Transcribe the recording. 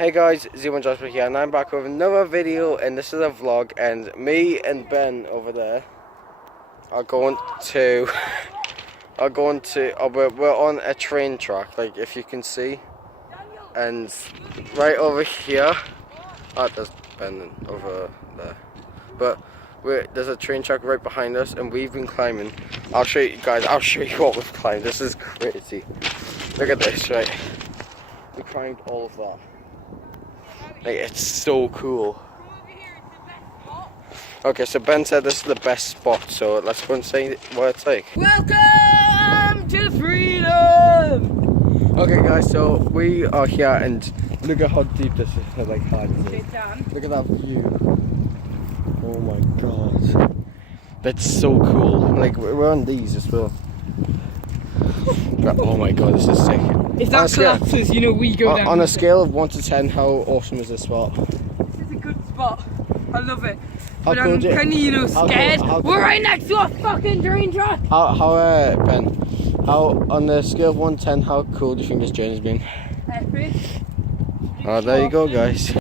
Hey guys, Z1 Joshua here, and I'm back with another video, and this is a vlog, and me and Ben over there are going to, we're on a train track, like if you can see, and right over here, there's Ben over there, but there's a train track right behind us, and we've been climbing. I'll show you guys, I'll show you what we've climbed. This is crazy. Look at this, right? We climbed all of that. Like, it's so cool. Okay, so Ben said this is the best spot, so let's go and see what it's like. Welcome to freedom! Okay guys, so we are here and look at how deep this is, like hard it is. Look at that view. Oh my god. That's so cool. Like, we're on these as well. Oh my god, this is sick. If that collapses, you know we go down. On a scale of 1 to 10, how awesome is this spot? This is a good spot. I love it. How But cool I'm kind of, scared. How We're right next to a fucking train track. Ben, on the scale of 1 to 10, how cool do you think this journey's been? Epic. Oh, there you go, guys.